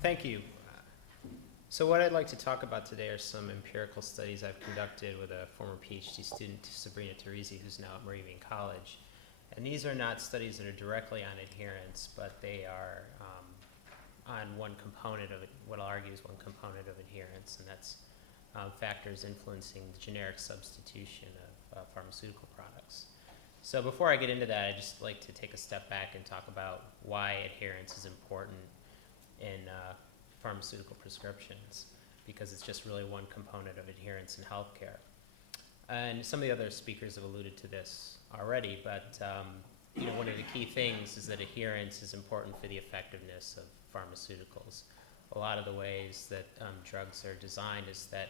Thank you. So what I'd like to talk about today are some empirical studies I've conducted with a former PhD student, Sabrina Teresi, who's now at Moravian College. And these are not studies that are directly on adherence, but they are on one component of it, what I'll argue is one component of adherence, and that's factors influencing the generic substitution of pharmaceutical products. So before I get into that, I'd just like to take a step back and talk about why adherence is important in pharmaceutical prescriptions, because it's just really one component of adherence in healthcare. And some of the other speakers have alluded to this already, but one of the key things is that adherence is important for the effectiveness of pharmaceuticals. A lot of the ways that drugs are designed is that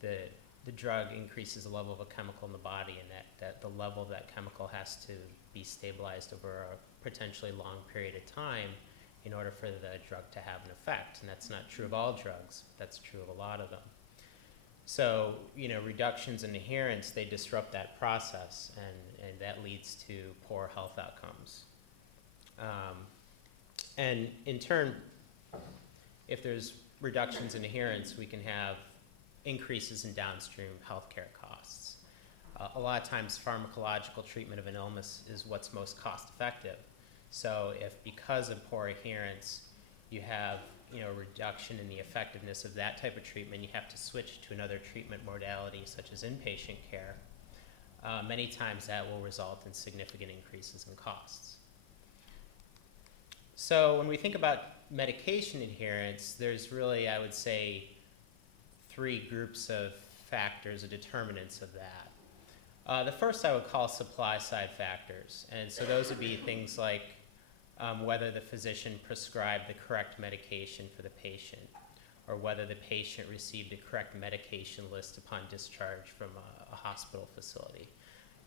the drug increases the level of a chemical in the body, and that the level of that chemical has to be stabilized over a potentially long period of time in order for the drug to have an effect. And that's not true of all drugs, but that's true of a lot of them. So, reductions in adherence, they disrupt that process, and that leads to poor health outcomes. And in turn, if there's reductions in adherence, we can have increases in downstream healthcare costs. A lot of times, pharmacological treatment of an illness is what's most cost effective. So if because of poor adherence, you have a reduction in the effectiveness of that type of treatment, you have to switch to another treatment modality such as inpatient care, many times that will result in significant increases in costs. So when we think about medication adherence, there's really, I would say, three groups of factors or determinants of that. The first I would call supply side factors, and so those would be things like whether the physician prescribed the correct medication for the patient, or whether the patient received a correct medication list upon discharge from a hospital facility.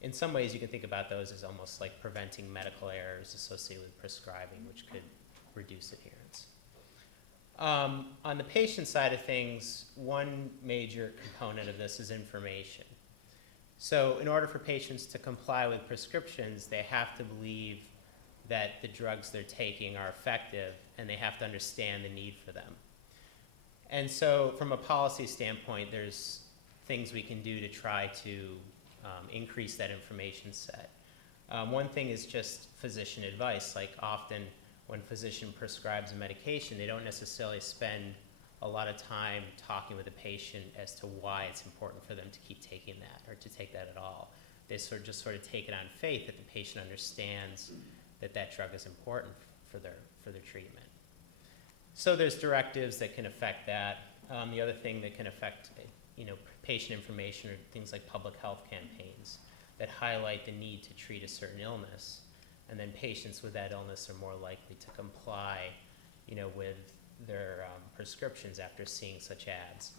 In some ways, you can think about those as almost like preventing medical errors associated with prescribing, which could reduce adherence. On the patient side of things, one major component of this is information. So in order for patients to comply with prescriptions, they have to believe that the drugs they're taking are effective, and they have to understand the need for them. And so from a policy standpoint, there's things we can do to try to increase that information set. One thing is just physician advice. Like often when a physician prescribes a medication, they don't necessarily spend a lot of time talking with the patient as to why it's important for them to keep taking that or to take that at all. They just take it on faith that the patient understands that drug is important for their treatment. So there's directives that can affect that. The other thing that can affect patient information are things like public health campaigns that highlight the need to treat a certain illness, and then patients with that illness are more likely to comply with their prescriptions after seeing such ads.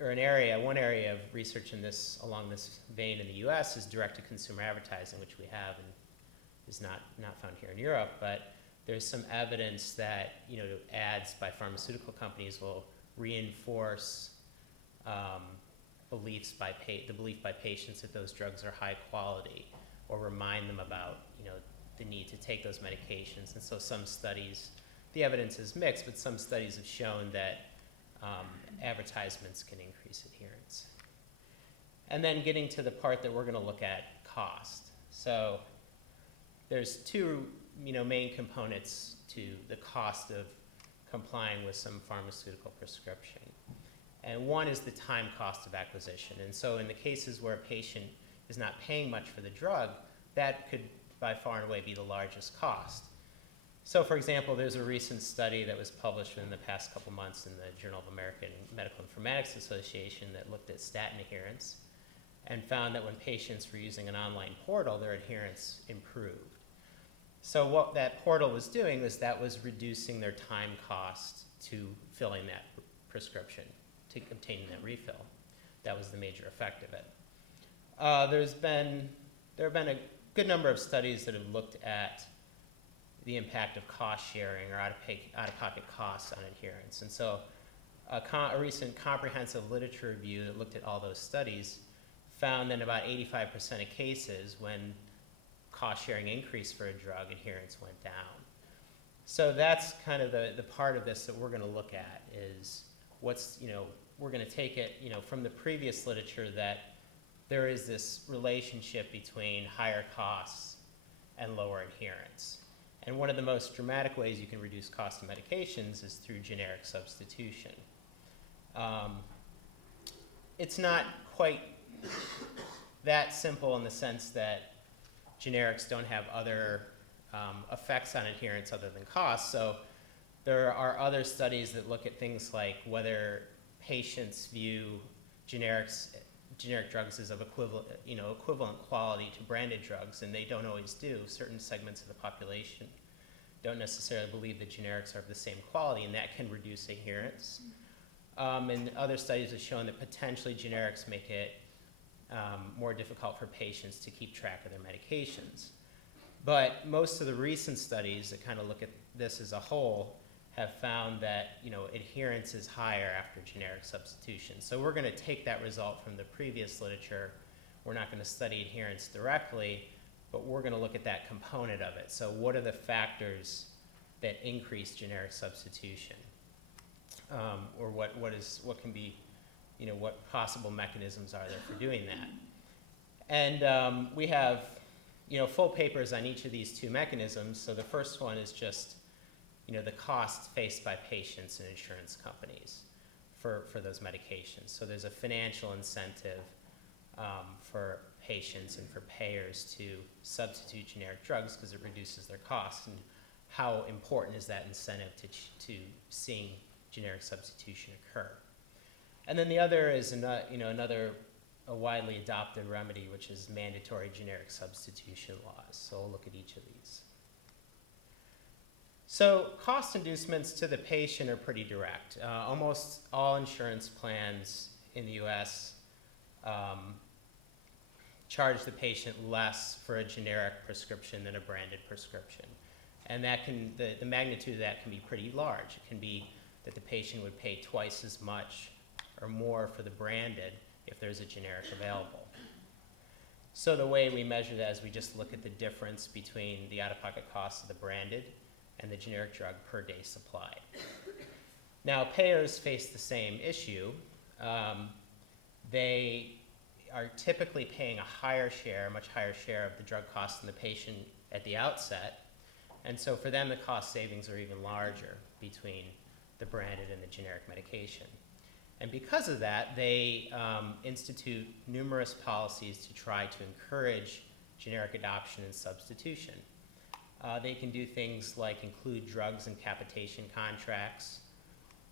One area of research along this vein in the US is direct-to-consumer advertising, which we have and is not found here in Europe, but there's some evidence that ads by pharmaceutical companies will reinforce the belief by patients that those drugs are high quality, or remind them about the need to take those medications. And so some studies, the evidence is mixed, but some studies have shown that advertisements can increase adherence. And then getting to the part that we're going to look at, cost. So there's two main components to the cost of complying with some pharmaceutical prescription. And one is the time cost of acquisition. And so in the cases where a patient is not paying much for the drug, that could by far and away be the largest cost. So for example, there's a recent study that was published in the past couple months in the Journal of American Medical Informatics Association that looked at statin adherence and found that when patients were using an online portal, their adherence improved. So what that portal was doing was that was reducing their time cost to filling that prescription, to obtaining that refill. That was the major effect of it. There have been a good number of studies that have looked at the impact of cost sharing or out-of-pocket costs on adherence. And so a recent comprehensive literature review that looked at all those studies found that in about 85% of cases when cost sharing increased for a drug, adherence went down. So that's kind of the part of this that we're going to look at is what's, we're going to take it, from the previous literature that there is this relationship between higher costs and lower adherence. And one of the most dramatic ways you can reduce cost of medications is through generic substitution. It's not quite that simple in the sense that generics don't have other effects on adherence other than cost. So there are other studies that look at things like whether patients view generic drugs as of equivalent quality to branded drugs, and they don't always do. Certain segments of the population don't necessarily believe that generics are of the same quality, and that can reduce adherence. And other studies have shown that potentially generics make it more difficult for patients to keep track of their medications. But most of the recent studies that kind of look at this as a whole have found that adherence is higher after generic substitution. So we're going to take that result from the previous literature. We're not going to study adherence directly, but we're going to look at that component of it. So what are the factors that increase generic substitution? Or what can be, what possible mechanisms are there for doing that? And we have, full papers on each of these two mechanisms. So the first one is just, the costs faced by patients and insurance companies for those medications. So there's a financial incentive for patients and for payers to substitute generic drugs because it reduces their costs. And how important is that incentive to seeing generic substitution occur? And then the other is another widely adopted remedy, which is mandatory generic substitution laws. So we'll look at each of these. So cost inducements to the patient are pretty direct. Almost all insurance plans in the US charge the patient less for a generic prescription than a branded prescription. And that can, the magnitude of that can be pretty large. It can be that the patient would pay twice as much or more for the branded if there's a generic available. So the way we measure that is we just look at the difference between the out-of-pocket costs of the branded and the generic drug per day supply. Now, payers face the same issue. They are typically paying a much higher share of the drug cost than the patient at the outset. And so for them, the cost savings are even larger between the branded and the generic medication. And because of that, they institute numerous policies to try to encourage generic adoption and substitution. They can do things like include drugs in capitation contracts,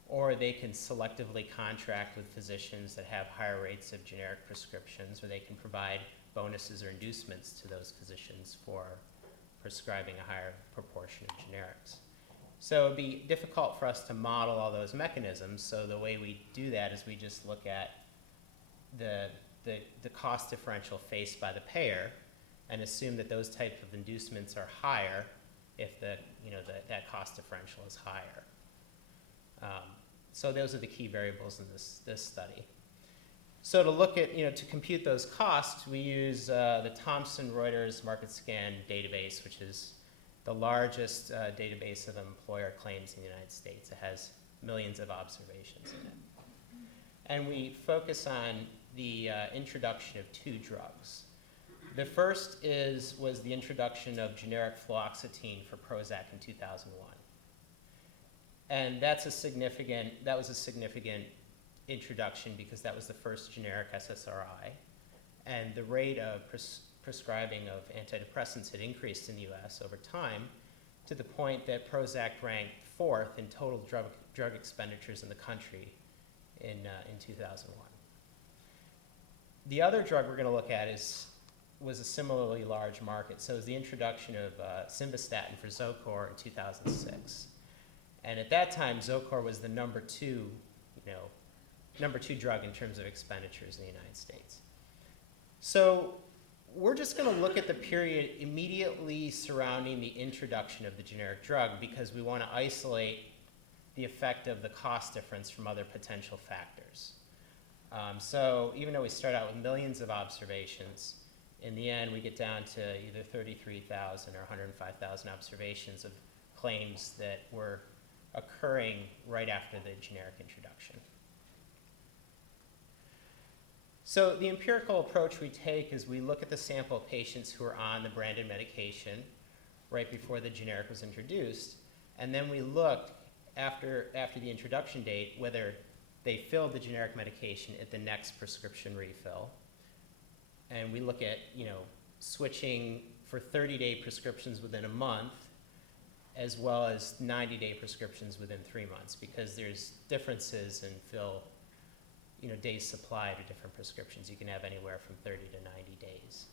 or they can selectively contract with physicians that have higher rates of generic prescriptions, or they can provide bonuses or inducements to those physicians for prescribing a higher proportion of generics. So it'd be difficult for us to model all those mechanisms, so the way we do that is we just look at the cost differential faced by the payer and assume that those types of inducements are higher if that cost differential is higher. So those are the key variables in this study. So to look at, to compute those costs, we use the Thomson Reuters Market Scan database, which is the largest database of employer claims in the United States. It has millions of observations in it. And we focus on the introduction of two drugs. The first was the introduction of generic fluoxetine for Prozac in 2001. And that was a significant introduction because that was the first generic SSRI. And the rate of prescribing of antidepressants had increased in the US over time to the point that Prozac ranked 4th in total drug expenditures in the country in 2001. The other drug we're going to look at was a similarly large market. So it was the introduction of simvastatin for Zocor in 2006. And at that time, Zocor was the number two drug in terms of expenditures in the United States. So we're just going to look at the period immediately surrounding the introduction of the generic drug because we want to isolate the effect of the cost difference from other potential factors. So even though we start out with millions of observations, in the end we get down to either 33,000 or 105,000 observations of claims that were occurring right after the generic introduction. So the empirical approach we take is we look at the sample of patients who are on the branded medication right before the generic was introduced, and then we look after the introduction date whether they filled the generic medication at the next prescription refill. And we look at, switching for 30-day prescriptions within a month, as well as 90-day prescriptions within 3 months, because there's differences in fill, days supply to different prescriptions. You can have anywhere from 30 to 90 days.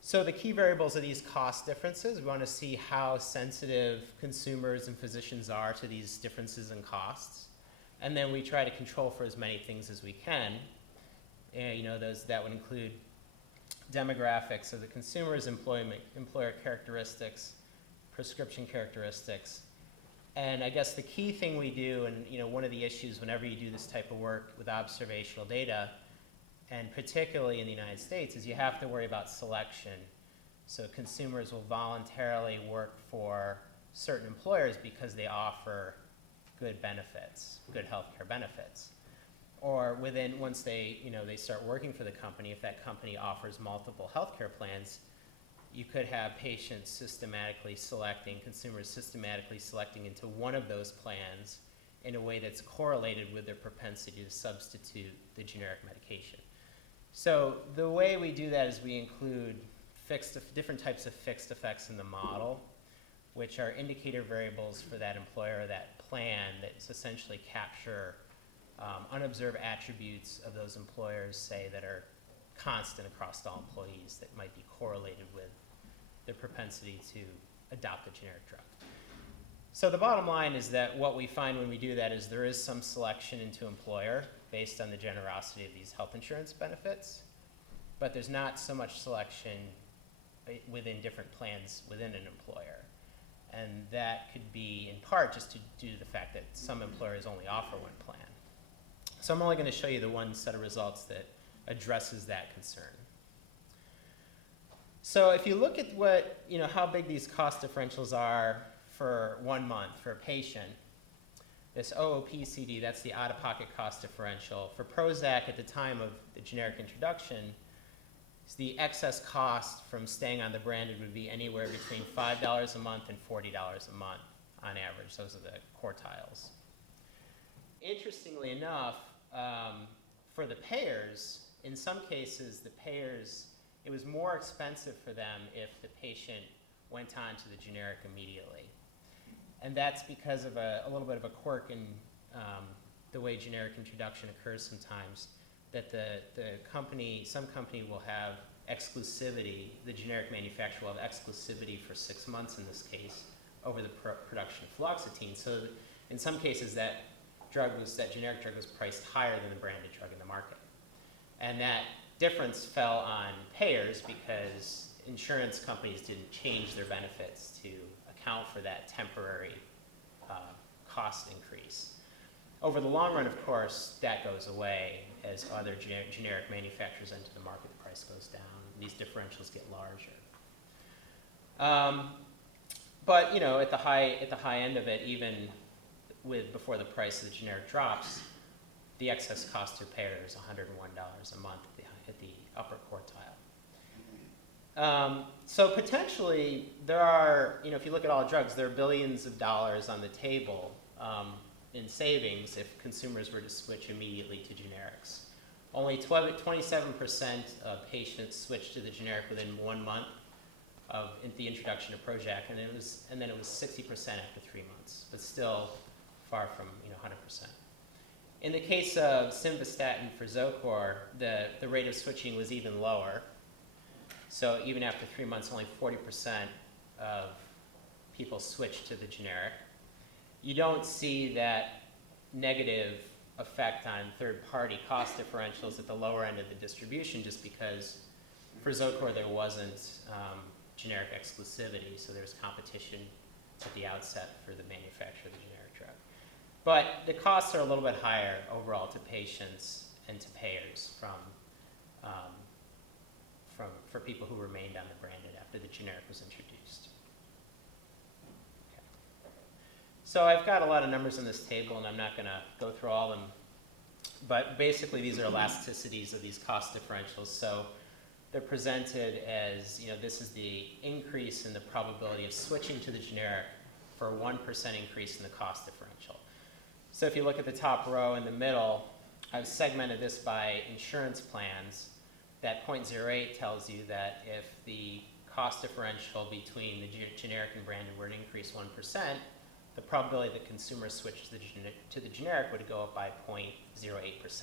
So the key variables are these cost differences. We want to see how sensitive consumers and physicians are to these differences in costs. And then we try to control for as many things as we can. And, that would include demographics of the consumers, employer characteristics, prescription characteristics. And I guess the key thing we do, and one of the issues whenever you do this type of work with observational data, and particularly in the United States, is you have to worry about selection. So consumers will voluntarily work for certain employers because they offer good benefits, good healthcare benefits. Or once they start working for the company, if that company offers multiple healthcare plans, you could have patients systematically selecting, consumers systematically selecting into one of those plans in a way that's correlated with their propensity to substitute the generic medication. So the way we do that is we include different types of fixed effects in the model, which are indicator variables for that employer or that plan that essentially capture unobserved attributes of those employers, say, that are constant across all employees that might be correlated with their propensity to adopt a generic drug. So the bottom line is that what we find when we do that is there is some selection into employer based on the generosity of these health insurance benefits, but there's not so much selection within different plans within an employer. And that could be in part just due to the fact that some employers only offer one plan. So I'm only going to show you the one set of results that addresses that concern. So if you look at how big these cost differentials are for 1 month for a patient, this OOP-CD, that's the out-of-pocket cost differential. For Prozac at the time of the generic introduction, the excess cost from staying on the branded would be anywhere between $5 a month and $40 a month on average. Those are the quartiles. Interestingly enough, for the payers, in some cases, it was more expensive for them if the patient went on to the generic immediately. And that's because of a little bit of a quirk in the way generic introduction occurs sometimes, that some company will have exclusivity, the generic manufacturer will have exclusivity for 6 months in this case over the production of fluoxetine. So in some cases that generic drug was priced higher than the branded drug in the market. And that difference fell on payers because insurance companies didn't change their benefits to account for that temporary cost increase. Over the long run, of course, that goes away as other generic manufacturers enter the market, the price goes down, and these differentials get larger. But at the high end of it, even before the price of the generic drops, the excess cost to a payer is $101 a month at the upper quartile. So potentially, there are, if you look at all drugs, there are billions of dollars on the table in savings if consumers were to switch immediately to generics. Only 27% of patients switched to the generic within 1 month of the introduction of Prozac, and then it was 60% after 3 months, but still far from 100%. In the case of simvastatin for Zocor, the rate of switching was even lower. So even after 3 months, only 40% of people switched to the generic. You don't see that negative effect on third-party cost differentials at the lower end of the distribution, just because for Zocor there wasn't generic exclusivity, so there's competition at the outset for the manufacturer of the generic drug. But the costs are a little bit higher overall to patients and to payers for people who remained on the branded after the generic was introduced. Okay. So I've got a lot of numbers in this table, and I'm not going to go through all of them. But basically, these are elasticities of these cost differentials. So they're presented as, this is the increase in the probability of switching to the generic for a 1% increase in the cost differential. So if you look at the top row in the middle, I've segmented this by insurance plans. That 0.08 tells you that if the cost differential between the generic and branded were to increase 1%, the probability that consumers switch to the generic would go up by 0.08%.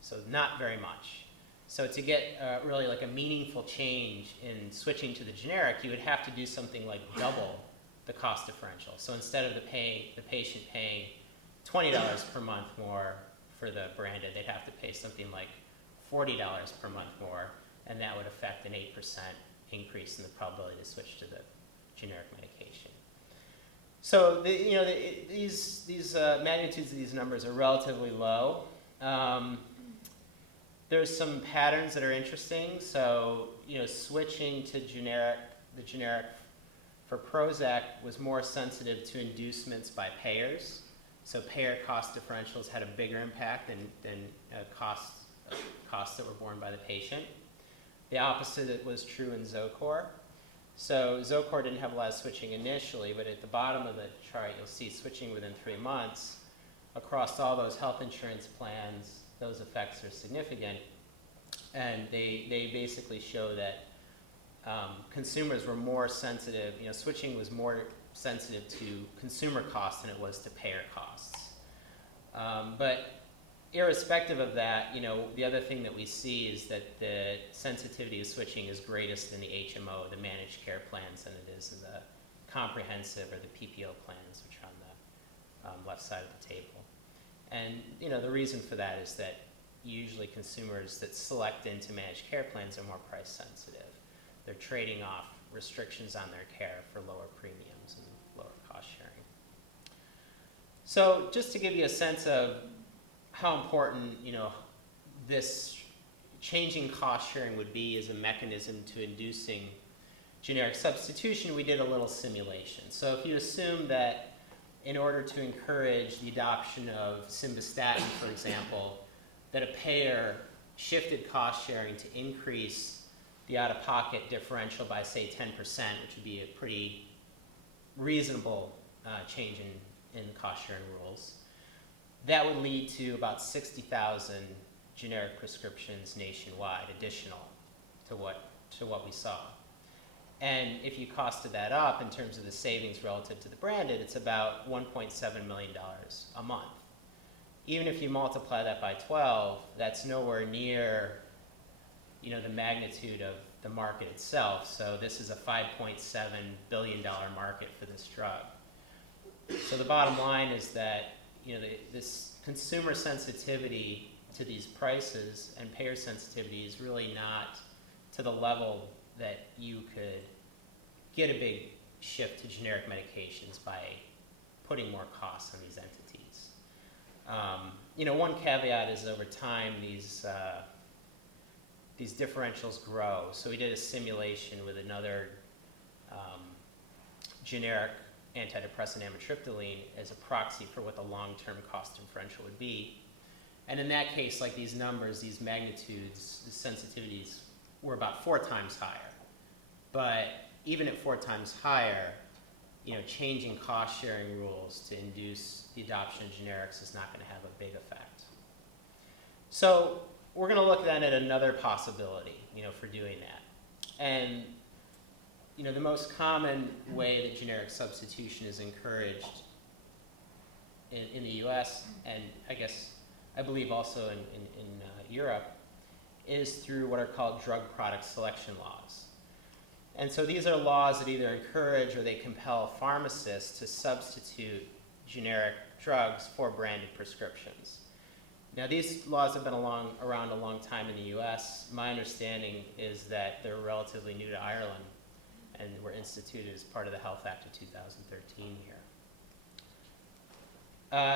So not very much. So to get really like a meaningful change in switching to the generic, you would have to do something like double the cost differential. So instead of the patient paying $20 per month more for the branded, they'd have to pay something like $40 per month more, and that would affect an 8% increase in the probability to switch to the generic medication. So these magnitudes of these numbers are relatively low. There's some patterns that are interesting. So switching to the generic for Prozac was more sensitive to inducements by payers. So payer cost differentials had a bigger impact than costs that were borne by the patient. The opposite was true in Zocor. So Zocor didn't have a lot of switching initially, but at the bottom of the chart, you'll see switching within 3 months. Across all those health insurance plans, those effects are significant. And they basically show that consumers were more sensitive, switching was more sensitive to consumer costs than it was to payer costs. But irrespective of that, the other thing that we see is that the sensitivity of switching is greatest in the HMO, the managed care plans, than it is in the comprehensive or the PPO plans, which are on the left side of the table. And the reason for that is that usually consumers that select into managed care plans are more price sensitive. They're trading off restrictions on their care for lower premiums and lower cost sharing. So just to give you a sense of how important this changing cost sharing would be as a mechanism to inducing generic substitution, we did a little simulation. So if you assume that in order to encourage the adoption of simvastatin, for example, that a payer shifted cost sharing to increase the out-of-pocket differential by, say, 10%, which would be a pretty reasonable change in cost sharing rules, that would lead to about 60,000 generic prescriptions nationwide, additional to what we saw. And if you costed that up in terms of the savings relative to the branded, it's about $1.7 million a month. Even if you multiply that by 12, that's nowhere near the magnitude of the market itself. So this is a $5.7 billion market for this drug. So the bottom line is that this consumer sensitivity to these prices and payer sensitivity is really not to the level that you could get a big shift to generic medications by putting more costs on these entities. One caveat is over time these differentials grow. So we did a simulation with another generic antidepressant, amitriptyline, as a proxy for what the long-term cost differential would be. And in that case, like these numbers, these magnitudes, the sensitivities were about 4 times higher. But even at 4 times higher, changing cost-sharing rules to induce the adoption of generics is not going to have a big effect. So we're going to look then at another possibility, for doing that. And the most common way that generic substitution is encouraged in the U.S. and I believe also in Europe is through what are called drug product selection laws. And so these are laws that either encourage or they compel pharmacists to substitute generic drugs for branded prescriptions. Now, these laws have been around a long time in the U.S. My understanding is that they're relatively new to Ireland and were instituted as part of the Health Act of 2013 here.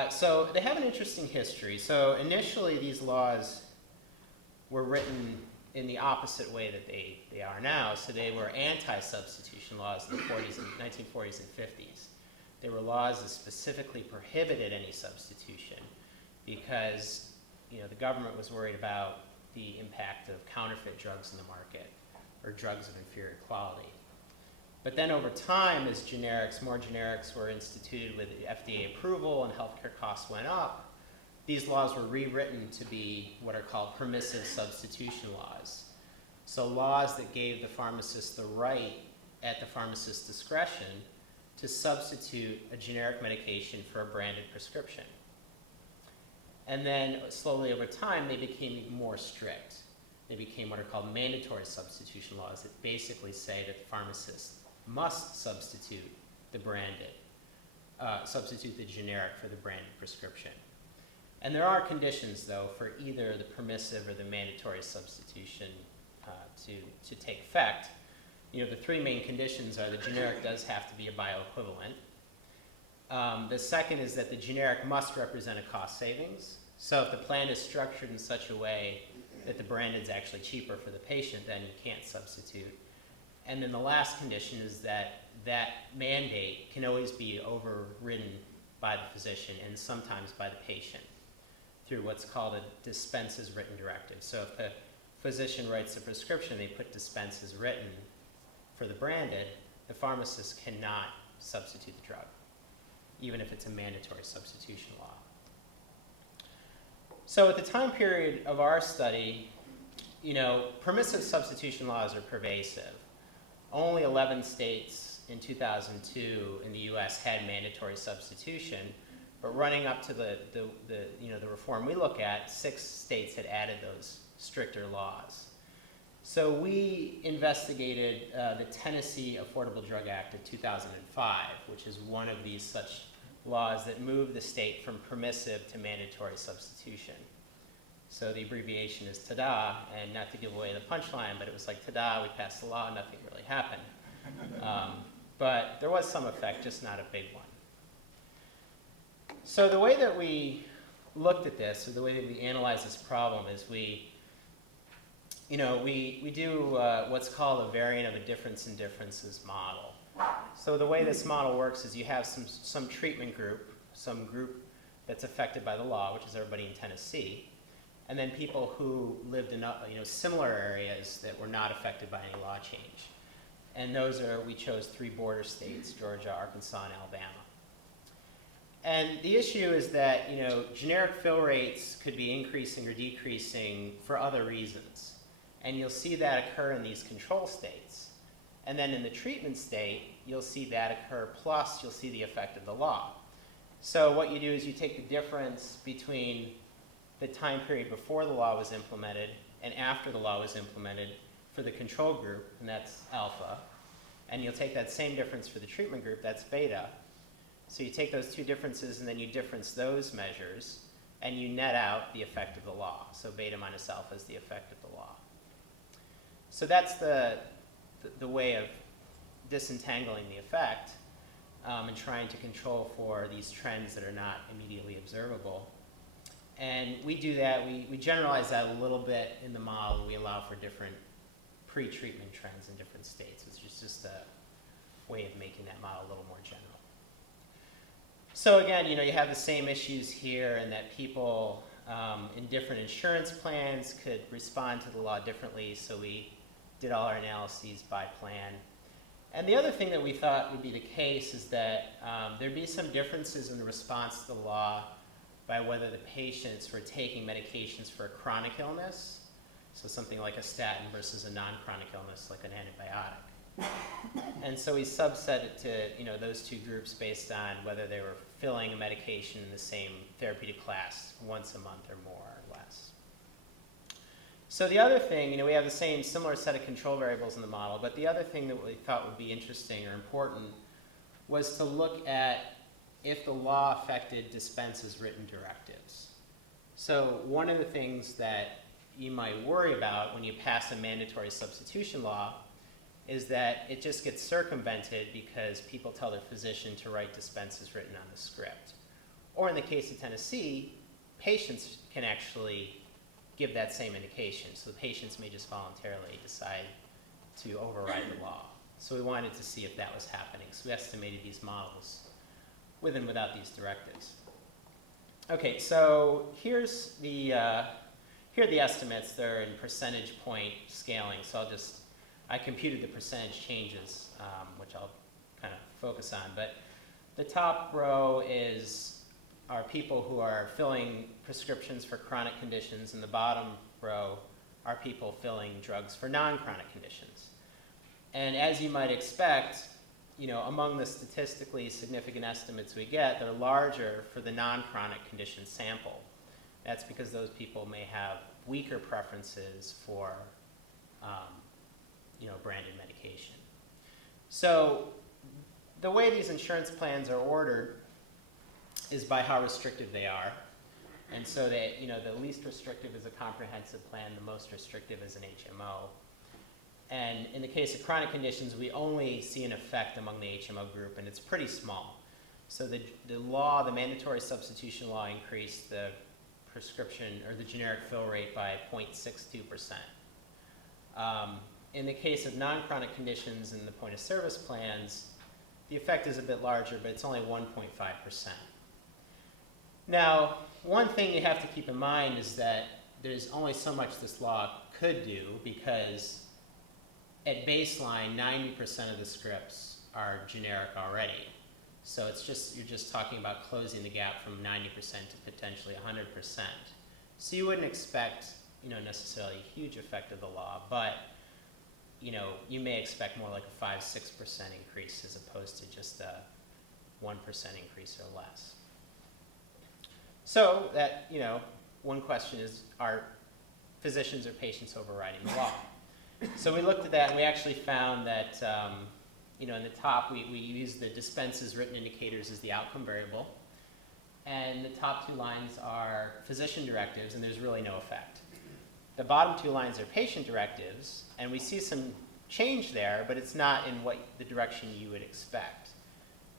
So they have an interesting history. So initially, these laws were written in the opposite way that they are now. So they were anti-substitution laws in the 1940s and 50s. They were laws that specifically prohibited any substitution because the government was worried about the impact of counterfeit drugs in the market or drugs of inferior quality. But then over time, as more generics were instituted with FDA approval and healthcare costs went up, these laws were rewritten to be what are called permissive substitution laws. So laws that gave the pharmacist the right, at the pharmacist's discretion, to substitute a generic medication for a branded prescription. And then slowly over time, they became more strict. They became what are called mandatory substitution laws that basically say that the pharmacist must substitute the generic for the branded prescription. And there are conditions, though, for either the permissive or the mandatory substitution to take effect. The three main conditions are the generic does have to be a bioequivalent. The second is that the generic must represent a cost savings. So if the plan is structured in such a way that the branded is actually cheaper for the patient, then you can't substitute. And then the last condition is that that mandate can always be overridden by the physician and sometimes by the patient through what's called a dispense as written directive. So if the physician writes the prescription, they put dispense as written for the branded, the pharmacist cannot substitute the drug, even if it's a mandatory substitution law. So at the time period of our study, permissive substitution laws are pervasive. Only 11 states in 2002 in the US had mandatory substitution, but running up to the reform we look at, 6 states had added those stricter laws. So we investigated the Tennessee Affordable Drug Act of 2005, which is one of these such laws that moved the state from permissive to mandatory substitution. So the abbreviation is TADA, and not to give away the punchline, but it was like, TADA, we passed the law, nothing really happened. But there was some effect, just not a big one. So the way that we looked at this, or the way that we analyzed this problem, is we do what's called a variant of a difference in differences model. So the way this model works is you have some treatment group, some group that's affected by the law, which is everybody in Tennessee, and then people who lived in similar areas that were not affected by any law change. And we chose 3 border states, Georgia, Arkansas, and Alabama. And the issue is that generic fill rates could be increasing or decreasing for other reasons. And you'll see that occur in these control states. And then in the treatment state, you'll see that occur, plus you'll see the effect of the law. So what you do is you take the difference between the time period before the law was implemented and after the law was implemented for the control group, and that's alpha. And you'll take that same difference for the treatment group, that's beta. So you take those 2 differences and then you difference those measures and you net out the effect of the law. So beta minus alpha is the effect of the law. So that's the way of disentangling the effect and trying to control for these trends that are not immediately observable. And we do that, we generalize that a little bit in the model. We allow for different pre-treatment trends in different states, which is just a way of making that model a little more general. So again, you have the same issues here in that people in different insurance plans could respond to the law differently, so we did all our analyses by plan. And the other thing that we thought would be the case is that there'd be some differences in the response to the law by whether the patients were taking medications for a chronic illness, so something like a statin versus a non-chronic illness like an antibiotic. And so we subset it to those 2 groups based on whether they were filling a medication in the same therapeutic class once a month or more or less. So the other thing, we have the similar set of control variables in the model, but the other thing that we thought would be interesting or important was to look at if the law affected dispense as written directives. So one of the things that you might worry about when you pass a mandatory substitution law is that it just gets circumvented because people tell their physician to write dispense as written on the script. Or in the case of Tennessee, patients can actually give that same indication. So the patients may just voluntarily decide to override the law. So we wanted to see if that was happening. So we estimated these models with and without these directives. Okay, so here are the estimates. They're in percentage point scaling. So I computed the percentage changes, which I'll kind of focus on. But the top row are people who are filling prescriptions for chronic conditions, and the bottom row are people filling drugs for non-chronic conditions. And as you might expect, among the statistically significant estimates we get, they're larger for the non-chronic condition sample. That's because those people may have weaker preferences for, branded medication. So the way these insurance plans are ordered is by how restrictive they are. And so the least restrictive is a comprehensive plan, the most restrictive is an HMO. And in the case of chronic conditions, we only see an effect among the HMO group, and it's pretty small. So the mandatory substitution law increased the prescription or the generic fill rate by 0.62%. In the case of non-chronic conditions in the point of service plans, the effect is a bit larger, but it's only 1.5%. Now, one thing you have to keep in mind is that there's only so much this law could do, because at baseline, 90% of the scripts are generic already. So you're just talking about closing the gap from 90% to potentially 100%. So you wouldn't expect, necessarily a huge effect of the law, but you may expect more like a 5-6% increase as opposed to just a 1% increase or less. So that, one question is, are physicians or patients overriding the law? So we looked at that, and we actually found that, in the top, we used the dispenses written indicators as the outcome variable. And the top two lines are physician directives, and there's really no effect. The bottom two lines are patient directives, and we see some change there, but it's not in the direction you would expect.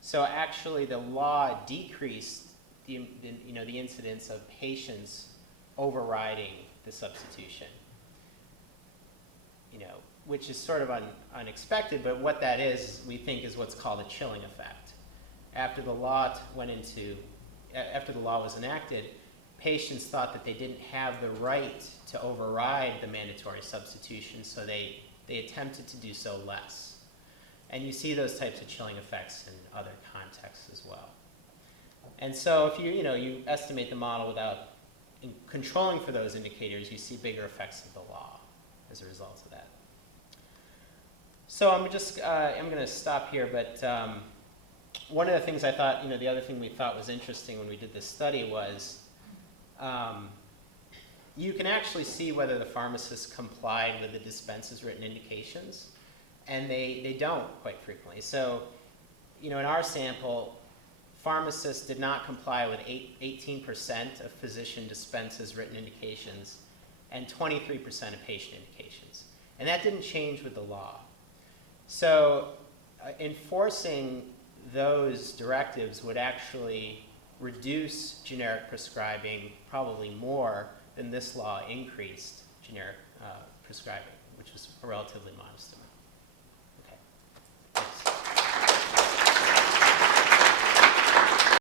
So actually, the law decreased the incidence of patients overriding the substitution, which is sort of unexpected, but what that is, we think, is what's called a chilling effect. After the law was enacted, patients thought that they didn't have the right to override the mandatory substitution, so they attempted to do so less. And you see those types of chilling effects in other contexts as well. And so if you estimate the model without controlling for those indicators, you see bigger effects of the law as a result of that. So I'm going to stop here, but one of the things I thought, the other thing we thought was interesting when we did this study was you can actually see whether the pharmacists complied with the dispenses written indications, and they don't quite frequently. So, in our sample, pharmacists did not comply with 18% of physician dispenses written indications and 23% of patient indications. And that didn't change with the law. So enforcing those directives would actually reduce generic prescribing probably more than this law increased generic prescribing, which was a relatively modest amount.